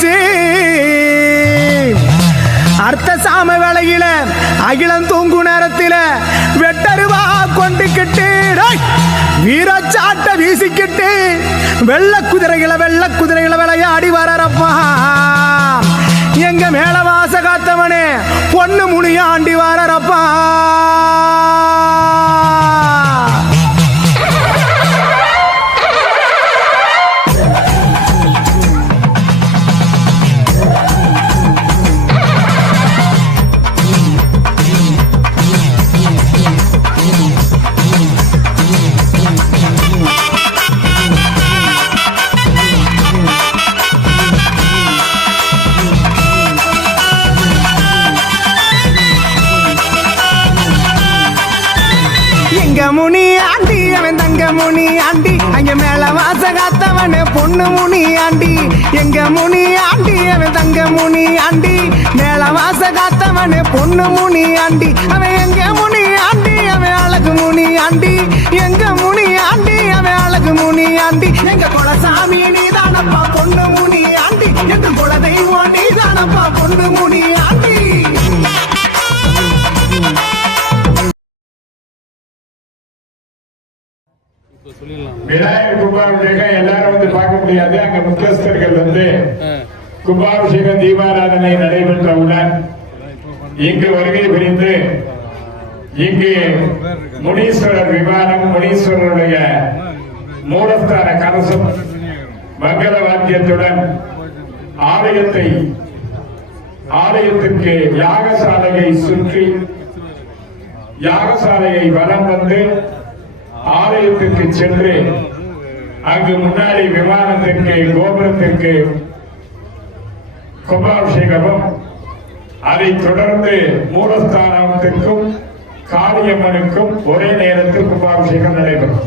வச்சு அர்த்த சாம வேளையில அகிலம் தூங்கு நேரத்தில வெட்டருவா கொண்டுக்கிட்டு வீரச்சாட்ட வீசிக்கிட்டு வெள்ள குதிரைகளை வெள்ள குதிரைகளை விளையாடி வரப்பா எங்க மேல வாச காத்தவனே பொண்ணு முனியாண்டி வரப்பா காத்தவனே பொண்ணு முனி ஆண்டி எங்க முனி ஆண்டி அவன் தங்க முனி ஆண்டி. மேல வாச காத்தவனே பொண்ணு முனி ஆண்டி. அவன் எங்க முனி ஆண்டி அவன் அழகு முனி ஆண்டி. எங்க முனி ஆண்டி அவன் அழகு முனி ஆண்டி. எங்க குலசாமி நீதானப்பா பொண்ணு முனி ஆண்டி. எங்க குலதெய்வம் நீதானப்பா பொண்ணு முனி விநாயகர் கும்பாபிஷேகம் எல்லாரும் வந்து பார்க்க முடியாது. அங்க முக்கியஸ்தர்கள் வந்து கும்பாபிஷேகம் தீபாராதனை நடைபெற்றவுடன் இங்கு வருகை புரிந்து இங்கு முனீஸ்வரர் விமானம் முனீஸ்வரருடைய மூலஸ்தான கலசம் மங்கள வாத்தியத்துடன் ஆலயத்தை ஆலயத்திற்கு யாகசாலையை சுற்றி யாகசாலையை வலம் வந்து ஆலயத்திற்கு சென்று அங்கு முன்னாடி விமானத்திற்கு கோபுரத்திற்கு கும்பாபிஷேகமும் அதைத் தொடர்ந்து மூலஸ்தானத்திற்கும் காளியம்மனுக்கும் ஒரே நேரத்தில் கும்பாபிஷேகம் நடைபெறும்.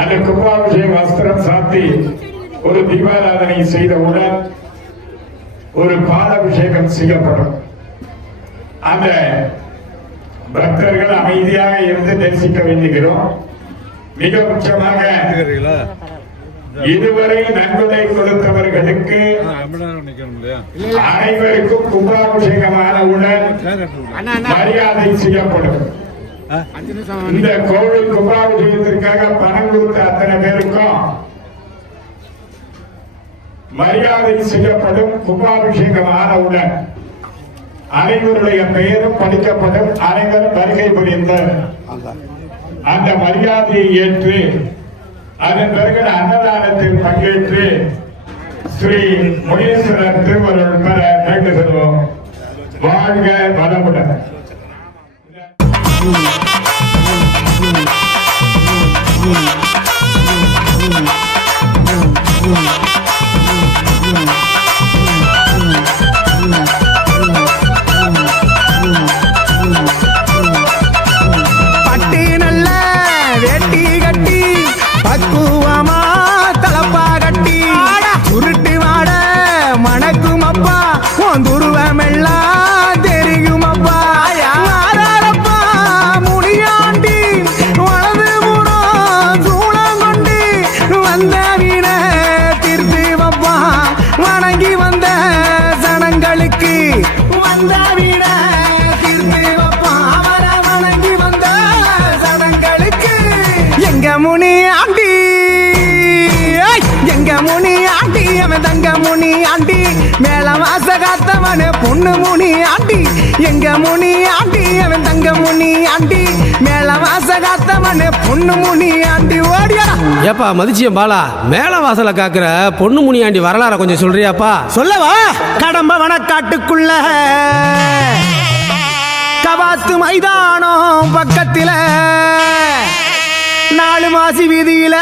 அந்த கும்பாபிஷேக வஸ்திரம் சாத்தி ஒரு தீபாராதனை செய்தவுடன் ஒரு பாலாபிஷேகம் செய்யப்படும். அந்த பக்தர்கள் அமைதியாக இருந்து தரிசிக்க வேண்டுகிறோம். மிக முக்கியமாக இதுவரை நன்கொடை கொடுத்தவர்களுக்கு அனைவருக்கும் கும்பாபிஷேகமானவுடன் மரியாதை செய்யப்படும். இந்த கோவில் கும்பாபிஷேகத்திற்காக பணம் கொடுத்த அத்தனை பேருக்கும் மரியாதை செய்யப்படும் கும்பாபிஷேகமானவுடன் அனைவருடைய பெயரும் படிக்கப்படும் அனைவரும் வருகை புரிந்த அந்த மரியாதையை ஏற்று அதன் பிறகு அன்னதானத்தில் பங்கேற்று ஸ்ரீ முனீஸ்வரர் திருவருள் பெற கேட்டு செல்வோம் வாழ்க வளமுடன். ஆண்டி அவன் தங்க முனி ஆண்டி? மேல வாச காத்தவனு பொண்ணு முனி ஆண்டி. எங்க முனி ஆண்டி அவன் தங்க முனி ஆண்டி? மேல வாச காத்தவனு பொண்ணு முனி ஆண்டி. ஓடியா. ஏப்பா மதிச்சியம் பாலா. மேல வாசல காக்குற பொண்ணு முனியாண்டி வரலாற கொஞ்சம் சொல்றியாப்பா? சொல்லவா? கடம்ப வனக்காட்டுக்குள்ள. கவாத்து மைதானம் பக்கத்தில. நாலு மாசி வீதியில.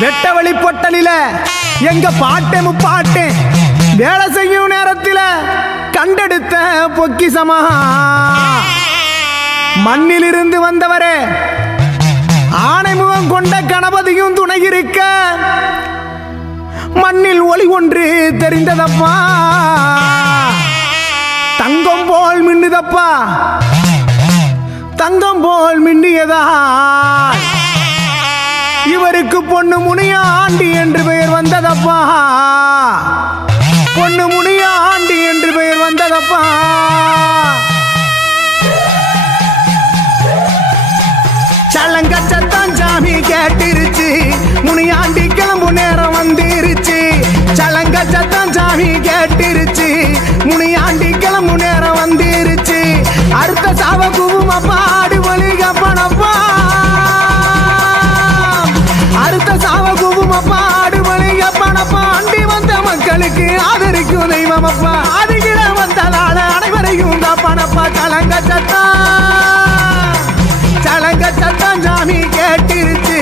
வெட்டவழி பொட்டலில. எங்க பாட்டே முப்பாட்டே. வேலை செய்யும் நேரத்தில் கண்டெடுத்த பொக்கிசமா. மண்ணிலிருந்து வந்தவரே ஆணைமுகம் கொண்ட கணபதியும் துணை இருக்க. மண்ணில் ஒளி ஒன்று தெரிந்ததப்பா. தங்கம் போல் மின்னுதப்பா. தங்கம் போல் மின்னியதா. பொண்ணு முனியாண்டி என்று பெயர் வந்ததப்பா. பொண்ணு முனியாண்டி என்று பெயர் வந்ததப்பா. சலங்கச்சத்தான் சாமி கேட்டிருச்சு. முனியாண்டி கிளம்பு நேரம் வந்துருச்சு. சலங்கச்சத்தான் சாமி கேட்டிருச்சு. முனியாண்டி கிளம்பு நேரம் வந்துருச்சு. அடுத்த சாவ குவுமப்பா ஆடு வலிகப்பனப்பா. தெய்வமப்பா ஆடுமலை அப்பன பாண்டி வந்த மக்களுக்கு ஆதரிக்கும் தெய்வமப்பா ஆடுகிற வந்தலால அனைவரையும் காப்பானப்பா கலங்க சத்தா கலங்க சத்தம் சாமி கேட்டிருச்சு.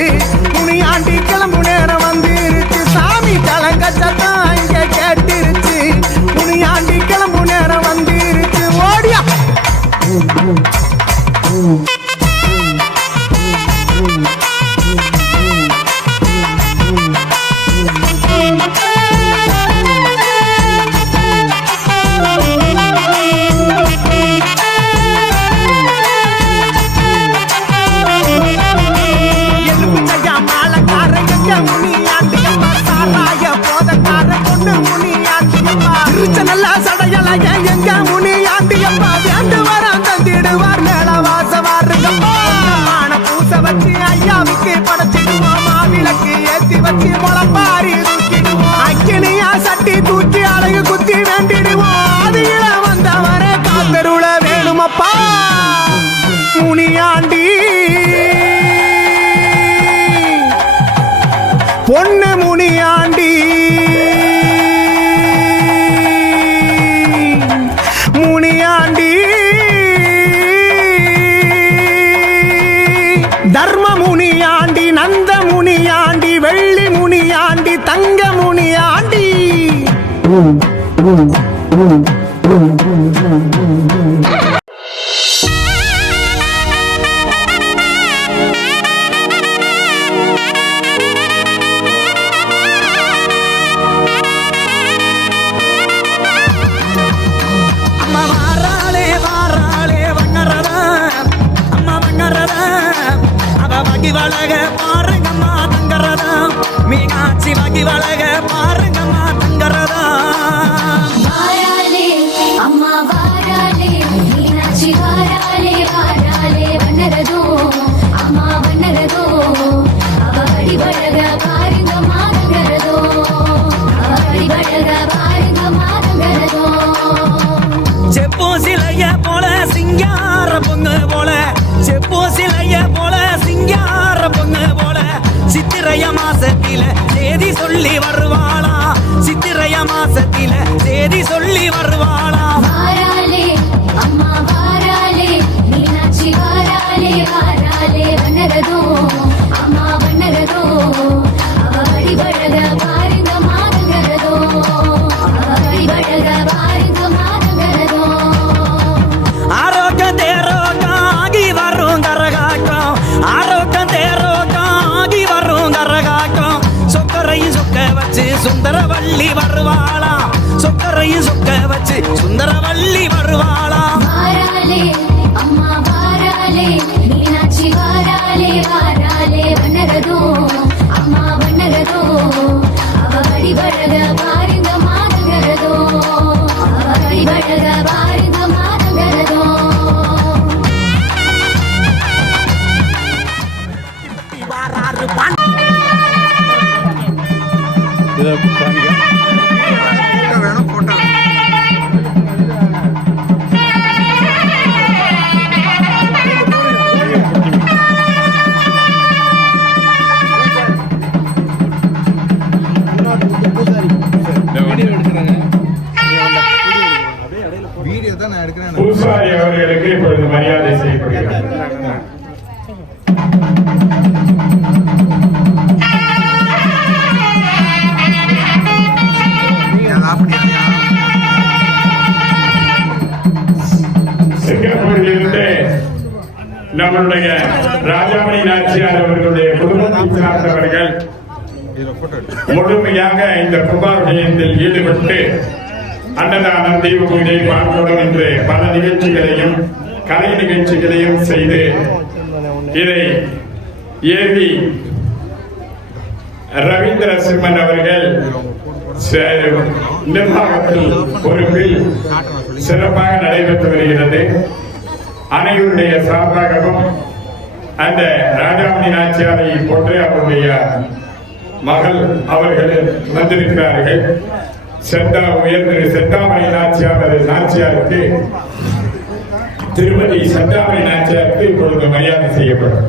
வகி வளக பாருங்கம்மா தங்கரதா. மீனாட்சி வகி வளக பாருங்கம்மா சொல்லி வருவாளா? சித்திரைய மாசத்தில சேதி சொல்லி வருவா முழுமையாக இந்த பிரதான ஜெயந்தில் ஈடுபட்டு அன்னதானம் தெய்வ பூஜை பாட்டுடன் என்று பல நிகழ்ச்சிகளையும் கலை நிகழ்ச்சிகளையும் செய்து இதை ஏவி ரவீந்திர சிம்மன் அவர்கள் நிர்வாகத்தில் பொறுப்பில் சிறப்பாக நடைபெற்று வருகிறது. அனைவருடைய சார்பாகவும் அந்த ராஜாமணி நாச்சியாரை போன்று அவருடைய மகள் அவர்கள் வந்திருக்கிறார்கள். செந்தா உயர்ந்த செந்தாமணி நாச்சியார் நாச்சியாருக்கு. திருமதி செந்தாமணி நாச்சியாருக்கு இப்பொழுது மரியாதை செய்யப்படும்.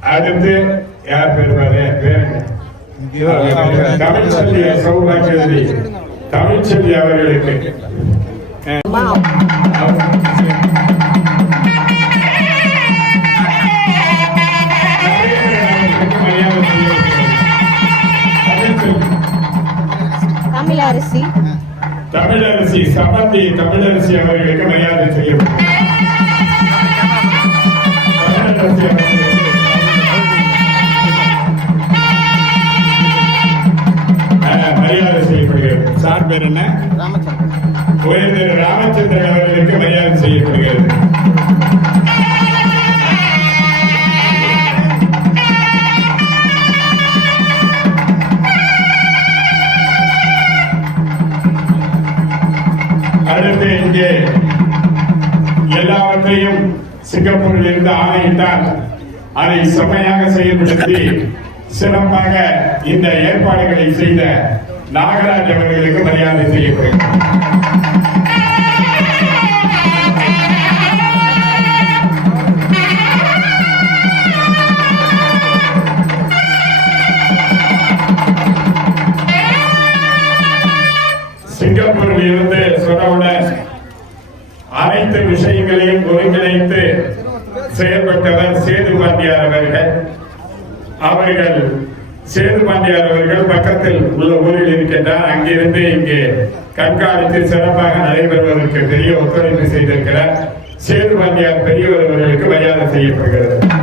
அடுத்து யார் பேர் தமிழ்ச்செல்வி சௌபாகியவதி தமிழ்ச்செல்வி அவர்களுக்கு. தமிழரசி தமிழரசி சமந்தி தமிழரசி அவர்களுக்கு மரியாதை செய்யப்படும் பேர் என்ன? உயர்ந்த ராமச்சந்திரன் அவர்களுக்கு மரியாதை செய்யப்படுகிறது. அடுத்து இங்கே எல்லாவற்றையும் சிங்கப்பூரில் இருந்து ஆணையிட்டால் அதை செம்மையாக செயல்படுத்தி சிறப்பாக இந்த ஏற்பாடுகளை செய்த நாகராஜ் அவர்களுக்கு மரியாதை செய்யப்படுகிறது. சிங்கப்பூரில் இருந்து சொன்னவுடன் அனைத்து விஷயங்களையும் ஒருங்கிணைத்து செயல்பட்டவர் சேது பாண்டியார் அவர்கள். அவர்கள் சேது பாண்டியார் அவர்கள் பக்கத்தில் உள்ள ஊரில் இருக்கின்றார். அங்கிருந்து இங்கே கண்காணித்து சிறப்பாக நடைபெறுவதற்கு பெரிய ஒத்துழைப்பு செய்திருக்கிறார். சேது பாண்டியார் பெரியவர் அவர்களுக்கு மரியாதை செய்யப்படுகிறது.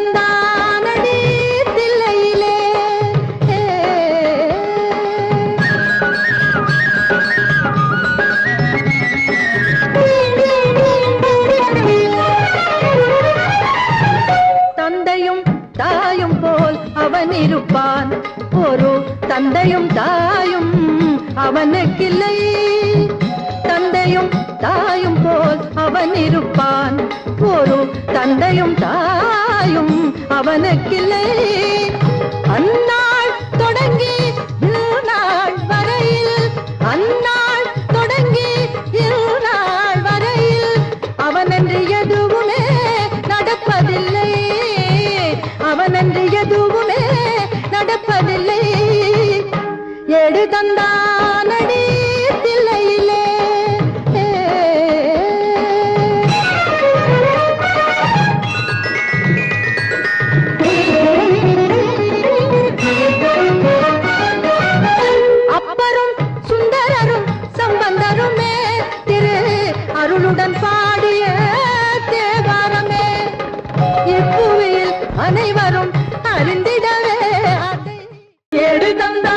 ஏடு தில்லையிலே. தந்தையும் தாயும் போல் அவன் இருப்பான். ஒரு தந்தையும் தாயும் அவனுக்கில்லை. அவன் இருப்பான் ஒரு தந்தையும் தாயும் அவனுக்கில்லை. அந்நாள் தொடங்கி நாள் வரையில் அந்நாள் தொடங்கி நாள் வரையில் அவனன்று எதுவுமே நடப்பதில்லை. அவனன்று எதுவுமே நடப்பதில்லை. எடுதந்தான் دم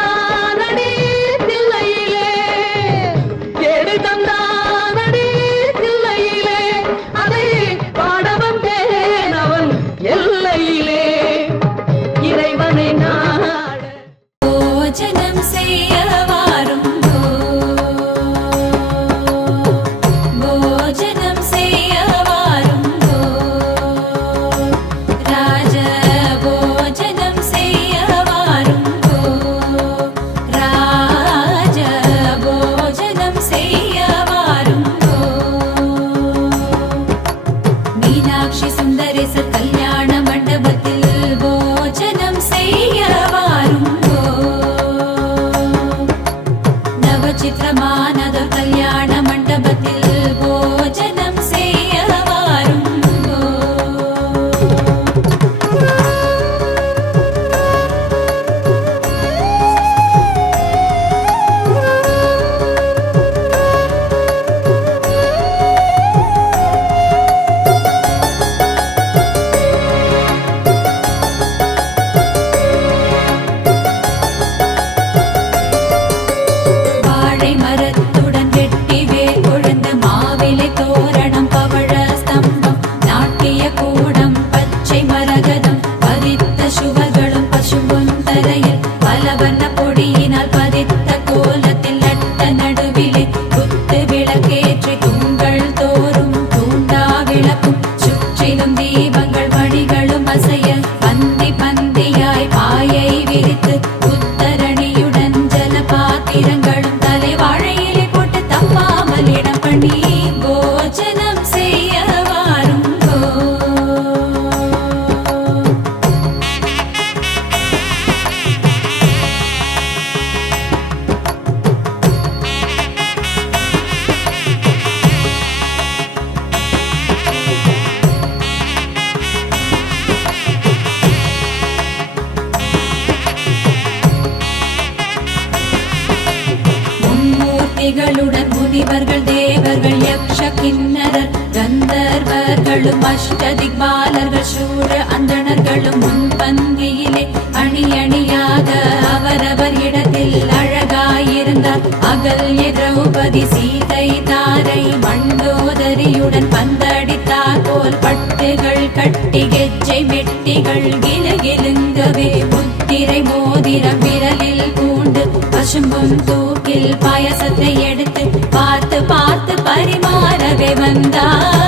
அழகாயிருந்தார் திரௌபதி சீதை தாரை மண்டோதரியுடன் பந்தடித்தார் போல் பட்டுகள் கட்டி கெச்சை மெட்டிகள் கிலகிலுங்கவே புத்திரை முத்திரை மோதிரம் விரலில் பூண்டு பசும்பும் தூக்கில் பாயசத்தை எடுத்து பார்த்து பார்த்து பரிமாறவே வந்தார்.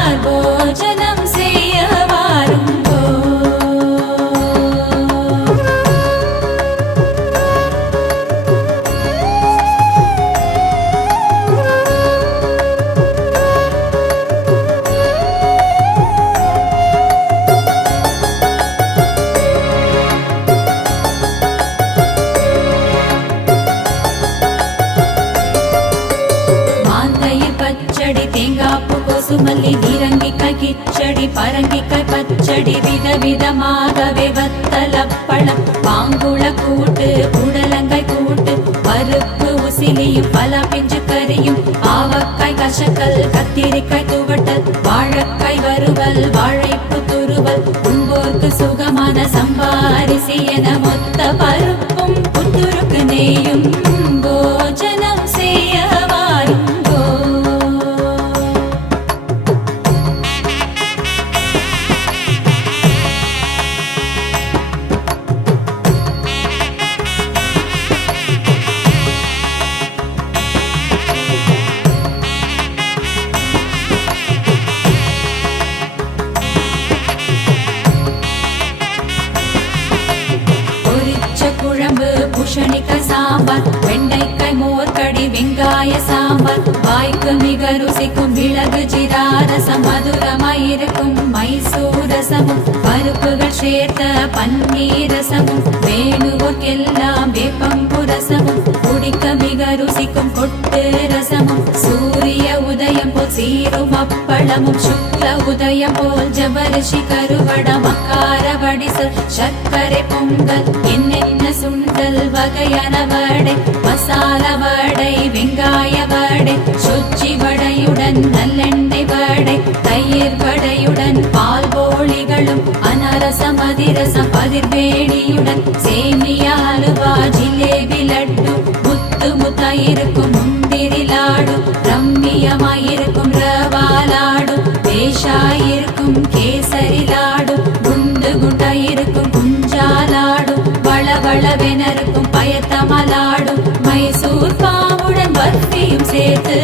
பரங்கிக்காய் பச்சடி விதவிதமாகவே வத்தலப்பழம் பாங்குள கூட்டு புடலங்காய் கூட்டு பருப்பு உசிலியும் பல பிஞ்சு கறியும் பாவக்காய் கசக்கல் கத்திரிக்காய் துவட்டல் வாழைக்காய் வருவல் வாழைப்பு துருவல் உண்போர்க்கு சுகமான சம்பாரிசி என மொத்த பருப்பும் புத்துருக்கு நெய்யும் சாம்பார். வெண்டைக்காய் மோர்க்கடி வெங்காய சாம்பார். வாய்க்கு மிக ருசிக்கும் மிளகு ஜிராரசம் மதுரமாயிருக்கும் மைசூர் ரசமும். பருப்புகள் சேர்த்த பன்னீர் ரசமும். வேணுவோர்க்கெல்லாம் வேப்பம்பு ரசமும். குடிக்க மிக ருசிக்கும் கொட்டு ரசமும். சூரிய உதயம் போல் சீரும் அப்பளமும். சுக்ல உதயம் போல் ஜபரிஷி கருவடம் அக்கார வடிசல் சர்க்கரை பொங்கல். என்னென்ன வகையான வடை மசால வடை வெங்காய வடை சுச்சி வடையுடன் நல்லெண்ணெய் வடை தயிர் வடையுடன் பால் போளிகளும் அனரசம் அதிரசம் பதிர்வேணியுடன் சேமியா அலுவா ஜிலேபி லட்டு முத்து முத்தாயிருக்கும் முந்திரி லாடு ரம்மியமாயிருக்கும் ரவா லாடு பேஷாயிருக்கும் கேசரி சேர்த்து